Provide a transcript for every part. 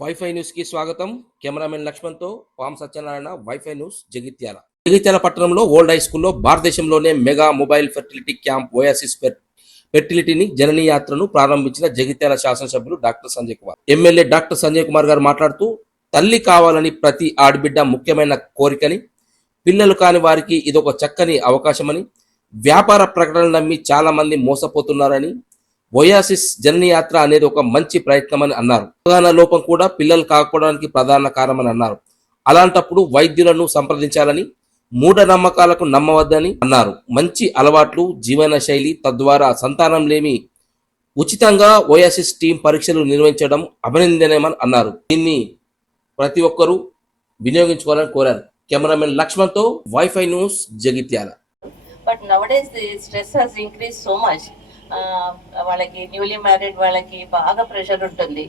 Wifi news కి స్వాగతం. Cameraman లక్ష్మణ్తో పామ్ సత్యనారాయణ, వైఫై న్యూస్, జగిత్యాల. జగిత్యాల పట్టణంలో ఓల్డ్ హై స్కూల్లో భారతదేశంలోనే mega mobile fertility camp oasis ఫెర్టిలిటీని జననీ యాత్రను ప్రారంభించిన జగిత్యాల శాసనసభ్యులు doctor Sanjay Kumar. MLA doctor Sanjay Kumar గారు మాట్లాడుతూ, తల్లి కావాలని ప్రతి ఆడబిడ్డ ముఖ్యమైన కోరికని, పిల్లలు కాని వారికి ఇదొక చక్కని అవకాశమని, వ్యాపార ప్రకటనలు నమ్మి చాలా మంది మోసపోతున్నారని, ఓయాసిస్ జననీ యాత్ర అనేది ఒక మంచి ప్రయత్నమని అన్నారు. అవగాహన లోపం కూడా పిల్లలు కాకపోవడానికి ప్రధాన కారణమని అన్నారు. అలాంటప్పుడు వైద్యులను సంప్రదించాలని, మూఢనమ్మకాలకు నమ్మవద్దని అన్నారు. మంచి అలవాట్లు, జీవన శైలి తద్వారా సంతానం లేమి ఉచితంగా ఓయాసిస్ టీం పరీక్షలు నిర్వహించడం అభినందనీయమని అన్నారు. దీన్ని ప్రతి ఒక్కరూ వినియోగించుకోవాలని కోరారు. కెమెరామెన్ లక్ష్మణ్తో WiFi news, Jagtial. But nowadays the stress has increased so much. వాళ్ళకి న్యూలీ మ్యారీడ్ వాళ్ళకి బాగా ప్రెషర్ ఉంటుంది.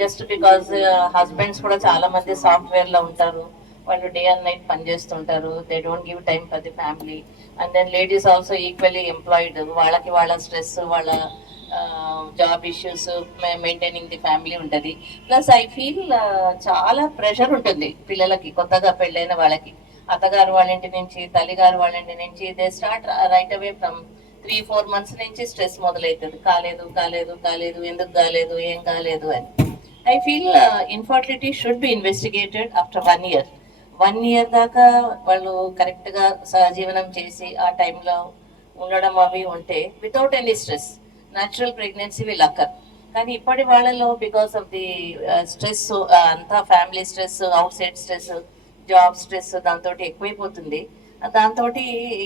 జస్ట్ బికాజ్ హస్బెండ్స్ కూడా చాలా మంది సాఫ్ట్వేర్ లో ఉంటారు. వాళ్ళు డే అండ్ నైట్ పనిచేస్తుంటారు. They don't give time for the family. And then ladies also equally employed. వాళ్ళకి వాళ్ళ స్ట్రెస్, వాళ్ళ job issues, maintaining the family ఉంటుంది. ప్లస్ ఐ ఫీల్ చాలా ప్రెషర్ ఉంటుంది పిల్లలకి, కొత్తగా పెళ్ళైన వాళ్ళకి. అత్తగారు వాళ్ళ ఇంటి నుంచి, తల్లిగారు వాళ్ళ ఇంటి నుంచి they start right away from 3-4 months నుంచి స్ట్రెస్ మొదలవుతుంది. కాలేదు కాలేదు కాలేదు, ఎందుకు కాలేదు, ఏం కాలేదు అని. I feel infertility should be investigated after 1 year. 1 year దాకా వాళ్ళు కరెక్ట్గా సహజీవనం చేసి ఆ టైంలో ఉండడం అవి ఉంటే without any stress natural pregnancy will అక్కర్. కానీ ఇప్పటి వాళ్ళలో బికాస్ ఆఫ్ ది స్ట్రెస్, అంతా family stress, out side stress, job stress దాంతో ఎక్కువైపోతుంది. దాంతో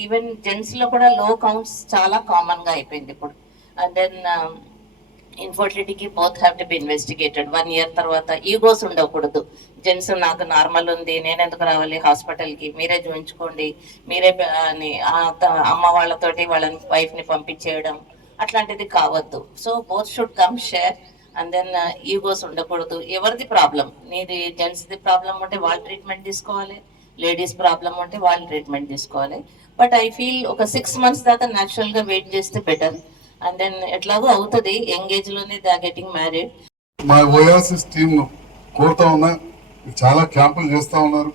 ఈవెన్ జెంట్స్ లో కూడా లో కౌంట్స్ చాలా కామన్ గా అయిపోయింది ఇప్పుడు. అండ్ దెన్ ఇన్ఫర్టిలిటీకి both have to be investigated. 1 year తర్వాత ఈగోస్ ఉండకూడదు. జెంట్స్ నాకు నార్మల్ ఉంది, నేను ఎందుకు రావాలి హాస్పిటల్కి, మీరే చూపించుకోండి, మీరే అమ్మ వాళ్ళతోటి వాళ్ళ వైఫ్ ని పంపించేయడం అట్లాంటిది కావద్దు. So both should come share. And then egos ఉండకూడదు. ఎవరిది ప్రాబ్లం, నీది జెంట్స్ది ప్రాబ్లం ఉంటే వాళ్ళు ట్రీట్మెంట్ తీసుకోవాలి, లేడీస్ ప్రాబ్లం ఉంటే వాళ్ళు ట్రీట్మెంట్ తీసుకోవాలి. బట్ ఐ ఫీల్ ఒక 6 months దాకా న్యాచురల్ గా వెయిట్ చేస్తే బెటర్. అండ్ దెన్ ఎట్లాగో అవుతుంది, ఎంగేజ్ లోనే దే ఆర్ గెటింగ్ మ్యారీడ్. మా ఓయాసిస్ టీమ్ కోరుతా ఉన్నా, చాలా క్యాంపులు చేస్తా ఉన్నారు.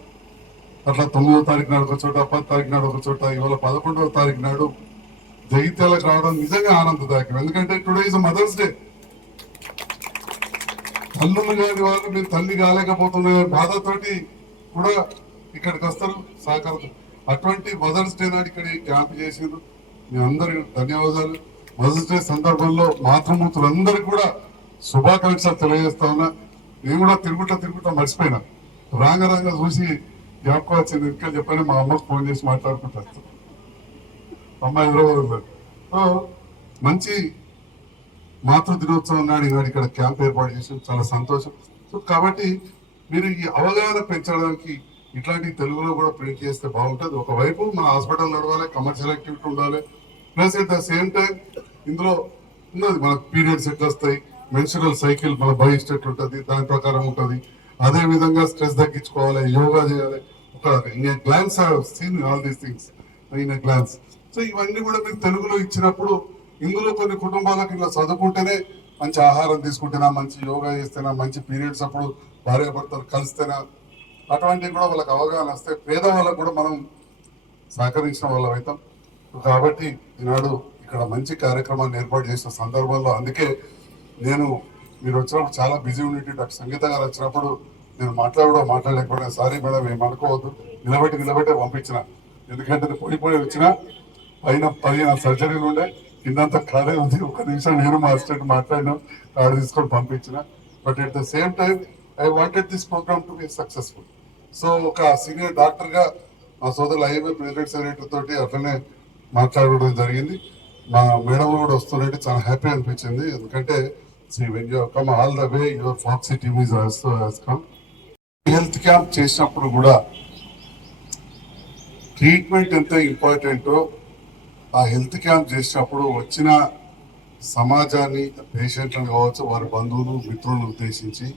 అట్లా 9వ తారీఖు నాడు ఒక చోట, 10వ తారీఖు నాడు ఒక చోట, ఇవాళ 11వ తారీఖు నాడు జగిత్యాలకు రావడం నిజంగా ఆనందదాయకం. ఎందుకంటే టుడే ఇస్ మదర్స్ డే. తల్లులు కాని వాళ్ళు మీరు తల్లి కాలేకపోతున్న బాధతోటి కూడా ఇక్కడికి వస్తారు సహకారం. అటువంటి మదర్స్ డే నాడు ఇక్కడ క్యాంప్ చేసిండ్రు. మీ అందరికి ధన్యవాదాలు. మదర్స్ డే సందర్భంలో మాతృమూర్తులందరికీ కూడా శుభాకాంక్షలు తెలియజేస్తా ఉన్నా. నేను కూడా తిరుగుతా మర్చిపోయినా, రాంగ చూసి జ్ఞాపకం వచ్చింది. ఇంకా చెప్పని మా అమ్మకు ఫోన్ చేసి మాట్లాడుకుంటారు. అమ్మ హైదరాబాద్. సో మంచి మాతృ దినోత్సవం నాడు ఈనాడు ఇక్కడ క్యాంప్ ఏర్పాటు చేసి చాలా సంతోషం. సో కాబట్టి మీరు ఈ అవగాహన పెంచడానికి ఇట్లాంటి తెలుగులో కూడా ప్రింట్ చేస్తే బాగుంటుంది. ఒకవైపు మన హాస్పిటల్ నడవాలి, కమర్షియల్ యాక్టివిటీ ఉండాలి, plus at the same time ఇందులో ఉన్నది మనకు పీరియడ్స్ ఎట్లా వస్తాయి, మెన్సురల్ సైకిల్ మన బహిష్ట ఉంటుంది, దాని ప్రకారం ఉంటుంది. అదే విధంగా స్ట్రెస్ తగ్గించుకోవాలి, యోగా చేయాలి. ఒక in a glance seen all these things in a glance. So ఇవన్నీ కూడా మీరు తెలుగులో ఇచ్చినప్పుడు ఇందులో కొన్ని కుటుంబాలకు ఇలా చదువుకుంటేనే, మంచి ఆహారం తీసుకుంటేనా, మంచి యోగా చేస్తేనా, మంచి పీరియడ్స్ అప్పుడు భార్యాభర్తలు కలిస్తేనా, అటువంటివి కూడా వాళ్ళకి అవగాహన వస్తే పేదవాళ్ళకు కూడా మనం సహకరించిన వాళ్ళం అవుతాం. కాబట్టి ఈనాడు ఇక్కడ మంచి కార్యక్రమాన్ని ఏర్పాటు చేసిన సందర్భంలో, అందుకే నేను మీరు వచ్చినప్పుడు చాలా బిజీ ఉండి డాక్టర్ సంగీత గారు వచ్చినప్పుడు నేను మాట్లాడలేకపోయినా, సారీ మేడం ఏమనుకోవద్దు, నిలబెట్టే పంపించిన. ఎందుకంటే పొడి వచ్చినా పైన 15 సర్జరీలు ఉండే, కిందంతా ఖాళీ ఉంది. 1 నిమిషం నేను మా అసిస్టెంట్ మాట్లాడినా, కార్డు తీసుకొని పంపించిన. But at the same time I wanted this programme to be successful. So ఒక సీనియర్ డాక్టర్ గా మా సోదరులు ఐఎంఏ ప్రెసిడెంట్ సెక్రటరీ తోటి అట్లనే మాట్లాడడం జరిగింది. మా మేడం కూడా వస్తున్నట్టు చాలా హ్యాపీ అనిపించింది. ఎందుకంటే all the way your foxy team is also has come. Health camp చేసినప్పుడు కూడా ట్రీట్మెంట్ ఎంత ఇంపార్టెంటో, ఆ హెల్త్ క్యాంప్ చేసినప్పుడు వచ్చిన సమాజాన్ని, పేషెంట్లను కావచ్చు, వారి బంధువులు మిత్రులను ఉద్దేశించి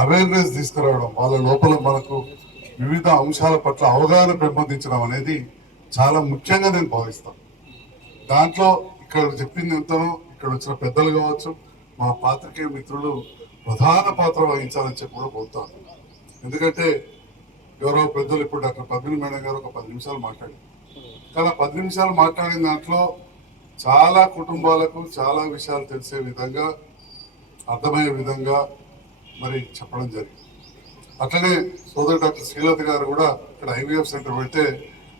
అవేర్నెస్ తీసుకురావడం, వాళ్ళ లోపల మనకు వివిధ అంశాల పట్ల అవగాహన పెంపొందించడం అనేది చాలా ముఖ్యంగా నేను భావిస్తాను. దాంట్లో ఇక్కడ చెప్పింది ఎంతనో, ఇక్కడ వచ్చిన పెద్దలు కావచ్చు, మా పాత్రికేయ మిత్రులు ప్రధాన పాత్ర వహించాలని చెప్పి కూడా కోరుతాను. ఎందుకంటే గౌరవ పెద్దలు ఇప్పుడు డాక్టర్ పద్మిని మేడం గారు ఒక 10 నిమిషాలు మాట్లాడారు. కానీ ఆ 10 నిమిషాలు మాట్లాడిన దాంట్లో చాలా కుటుంబాలకు చాలా విషయాలు తెలిసే విధంగా, అర్థమయ్యే విధంగా మరి చెప్పడం జరిగింది. అట్లనే సోదరు డాక్టర్ శ్రీలత గారు కూడా ఇక్కడ ఐవీఎఫ్ సెంటర్ పెడితే,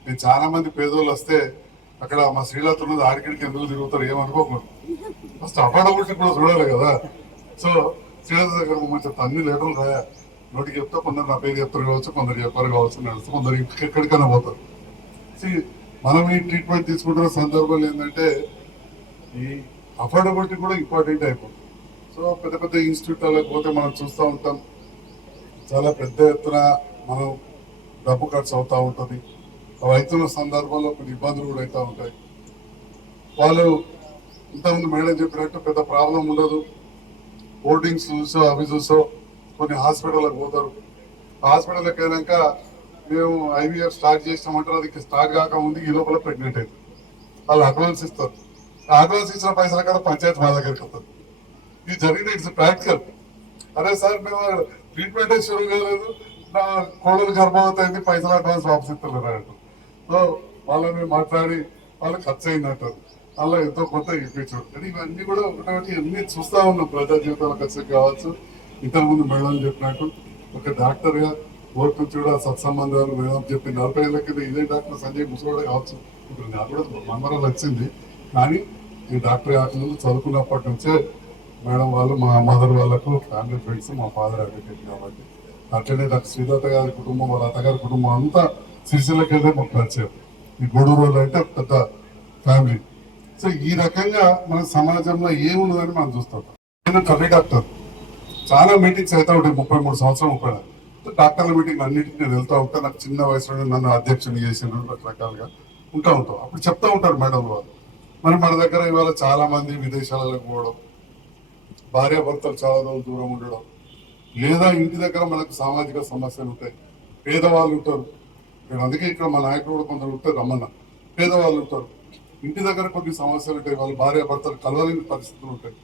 నేను చాలా మంది పేదోళ్ళు వస్తే అక్కడ మా శ్రీలత ఉన్నది ఆడికిడికి ఎందుకు తిరుగుతారు ఏమనుకోకూడదు. ఫస్ట్ అఫోర్డబిలిటీ కూడా చూడాలి కదా. సో శ్రీలత దగ్గర మంచి అన్ని లెటర్లు రాయా, నోటికి చెప్తా, కొందరు నా పేరు చెప్తారు కావచ్చు, కొందరు చెప్పారు కావచ్చు, నడుస్తూ కొందరు ఎక్కడికైనా పోతారు. మనం ఈ ట్రీట్మెంట్ తీసుకుంటున్న సందర్భాలు ఏంటంటే ఈ అఫోర్డబిలిటీ కూడా ఇంపార్టెంట్ అయిపోతుంది. సో పెద్ద పెద్ద ఇన్స్టిట్యూట్లకు పోతే మనం చూస్తూ ఉంటాం, చాలా పెద్ద ఎత్తున మనం డబ్బు ఖర్చు అవుతూ ఉంటుంది. అవి అవుతున్న సందర్భంలో కొన్ని ఇబ్బందులు కూడా అవుతూ ఉంటాయి. వాళ్ళు ఇంతకుముందు మేడం చెప్పినట్టు పెద్ద ప్రాబ్లం ఉండదు, హోర్డింగ్స్ చూసో అవి చూసో కొన్ని హాస్పిటల్కి పోతారు. హాస్పిటల్కి వెళ్ళాక మేము ఐవీఎఫ్ స్టార్ట్ చేసినామంటారు, అది స్టార్ట్ కాకముందు ఈ లోపల ప్రెగ్నెంట్ అవుతుంది. వాళ్ళు అడ్వాన్స్ ఇస్తారు, అడ్వాన్స్ ఇచ్చిన పైసల కాడ పంచాయతీ మా దగ్గరికి వస్తుంది. ఇది జరిగిన ఇట్స్ ప్రాక్టికల్. అరే సార్ మేము ట్రీట్మెంటే షురూ కాలేదు, నా కోడలు గర్భవతి అయింది, పైసలు అడ్వాన్స్ వాపస్ ఇస్తలేరు అంటారు. సో వాళ్ళని మాట్లాడి వాళ్ళకి ఖర్చు అయిందంటారు, అలా ఎంతో కొంత ఇప్పించారు. కానీ ఇవన్నీ కూడా ఒకటి అన్ని చూస్తా ఉన్నాం, ప్రజా జీవితాల ఖర్చు కావచ్చు. ఇంతకుముందు మేడం చెప్పినట్టు ఒక డాక్టర్ గా ఓటు నుంచి కూడా సత్సంబంధాలు మేడం చెప్పి 40 ఏళ్ళ కింద ఇదే డాక్టర్ సంజయ్ ముసలోడే కావచ్చు, ఇప్పుడు నాకు కూడా మనమరాలు వచ్చింది. కానీ ఈ డాక్టర్ కాకముందు చదువుకున్నప్పటి నుంచే మేడం వాళ్ళు మా మదర్ వాళ్ళకు ఫ్యామిలీ ఫ్రెండ్స్, మా ఫాదర్ అడ్వకేట్ కాబట్టి. అట్లనే డాక్టర్ శ్రీలత గారి కుటుంబం, వాళ్ళ అత్తగారి కుటుంబం అంతా సిరిసిల్లకి వెళ్ళే మాకు పరిచయం. ఈ గూడూరు అంటే పెద్ద ఫ్యామిలీ. సో ఈ రకంగా మన సమాజంలో ఏమున్నదని మనం చూస్తాం. నేను కర్రీ డాక్టర్, చాలా మీటింగ్స్ అయితే ఉంటాయి, 33 సంవత్సరాలు 30 డాక్టర్ల మీటింగ్ అన్నింటికి నేను వెళ్తూ ఉంటాను. నాకు చిన్న వయసులో నన్ను అధ్యక్షుని చేసిన రకరకాలుగా ఉంటాం. అప్పుడు చెప్తా ఉంటారు మేడం వాళ్ళు. మరి మన దగ్గర ఇవాళ చాలా మంది విదేశాలకు పోవడం, భార్యాభర్తలు చాలా రోజులు దూరం ఉండడం, లేదా ఇంటి దగ్గర మనకు సామాజిక సమస్యలు ఉంటాయి, పేదవాళ్ళు ఉంటారు. అందుకే ఇక్కడ మా నాయకుడు కూడా కొందరు ఉంటారు, రమ్మన్న పేదవాళ్ళు ఉంటారు, ఇంటి దగ్గర కొన్ని సమస్యలు ఉంటాయి, వాళ్ళు భార్యాభర్తలు కలవలేని పరిస్థితులు ఉంటాయి.